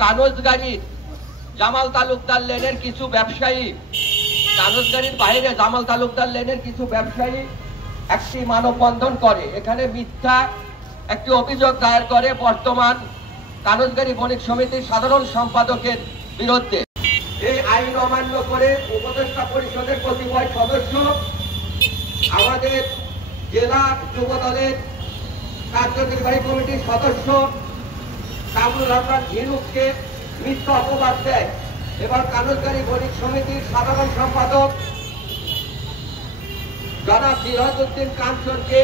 কানজগাড়ির জামাল তালুকদার লেনের কিছু ব্যবসায়ী, কানজগাড়ির বাইরে জামাল তালুকদার লেনের কিছু ব্যবসায়ী একটি মানববন্ধন করে। এখানে মিথ্যা একটি অভিযোগ দায়ের করে বর্তমান কানজগাড়ি বণিক সমিতির সাধারণ সম্পাদকের বিরুদ্ধে। এই আইন অমান্য করে উপদেষ্টা পরিষদের কতিপয় সদস্য আমাদের জেলা যুব দলের কার্যনির্বাহী কমিটির সদস্য কামরুল হাসান ঝিনুককে মিথ্যা অপবাদ দেয় এবং কানজগাড়ি বণিক সমিতির সাধারণ সম্পাদক জনাব জিহাদউদ্দিন কাঞ্চনকে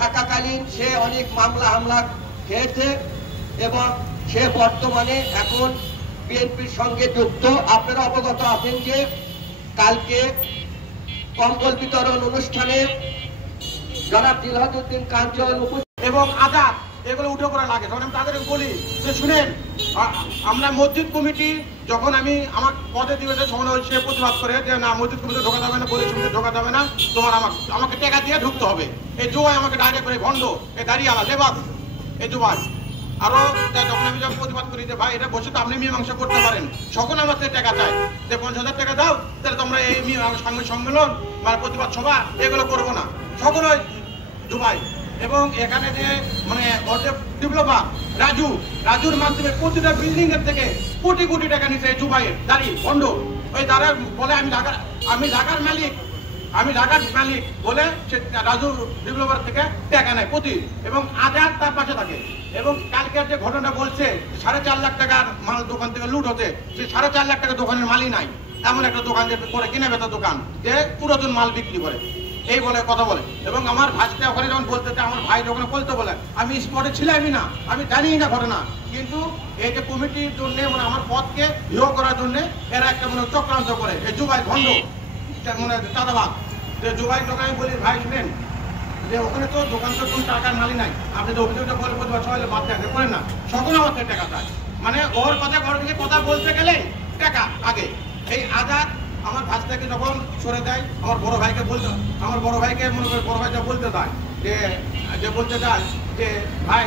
থাকাকালীন সে অনেক মামলা হামলা খেয়েছে এবং সে বর্তমানে এখন বিএনপির সঙ্গে যুক্ত। আপনারা অবগত আছেন যে কালকে কম্বল বিতরণ অনুষ্ঠানে জনাব জিহাদউদ্দিন কাঞ্চন এবং আজাদ এগুলো উঠে পড়া লাগে। তখন আমি তাদেরকে বলি যে শুনেন, আমরা মসজিদ কমিটি যখন আমি আমার পদে দিয়েছে তখন সে প্রতিবাদ করে যে না মসজিদ কমিটি ঢোকা যাবে না, বলে সমিতি ঢোকা যাবে না, তোমার আমাকে টাকা দিয়ে ঢুকতে হবে। এই জুবাই আমাকে ডাইরেক্ট করে ভণ্ড, এই দাঁড়িয়ালা লেবাস, এই জুবাই আরো যখন আমি যখন প্রতিবাদ করি যে ভাই এটা বসে তো আপনি মীমাংসা করতে পারেন, সকল আমার থেকে টাকা চায় যে 50,000 টাকা দাও, তাহলে তোমরা এই সাংবাদিক সম্মেলন বা প্রতিবাদ সভা এগুলো করবো না, সকল জুবাই। এবং এখানে যে মানে ডেভেলপার রাজুর মাধ্যমে প্রতিটা বিল্ডিং এর থেকে কোটি কোটি টাকা নিচ্ছে এই জুবাইয়ের দাঁড়ি ভণ্ড। ওই দাঁড়া বলে আমি ঢাকার মালিক বলে সে রাজু ডেভেলপার থেকে টাকা নেয় প্রতি, এবং আজাদ তার পাশে থাকে। এবং কালকের যে ঘটনা বলছে 4.5 লাখ টাকার মাল দোকান থেকে লুট হতে, সে 4.5 লাখ টাকা দোকানের মালই নাই, এমন একটা দোকান যে করে কিনে বেচা দোকান যে পুরাতন মাল বিক্রি করে এই বলে কথা বলে। এবং আমার ভাইকে ওখানে যখন বলতে আমার ভাই যখন বলতে বলে আমি স্পটে ছিলামই না, আমি জানি না ঘটনা, কিন্তু এই যে কমিটির জন্য মানে আমার পদকে ভিও করার জন্য এরা একটা মানে চক্রান্ত করে এই জুবাই ভণ্ড মানে চাঁদাবাদ। যে জুবাই দোকানে আমি বলি ভাই শুনেন যে ওখানে তো দোকান তো কোনো টাকার মালই নাই, আপনি তো অভিযোগটা বলে প্রতিবার সবাই বাদ দেয় করেন না, সকলে আমার থেকে টাকা চায়, মানে ওর কথা ঘর থেকে কথা বলতে গেলে টাকা আগে। এই আজাদ আমার ভাষাকে যখন সরে দেয় আমার বড় ভাইকে মনে করে বড় ভাইকে বলতে দেয় যে বলতে চায় যে ভাই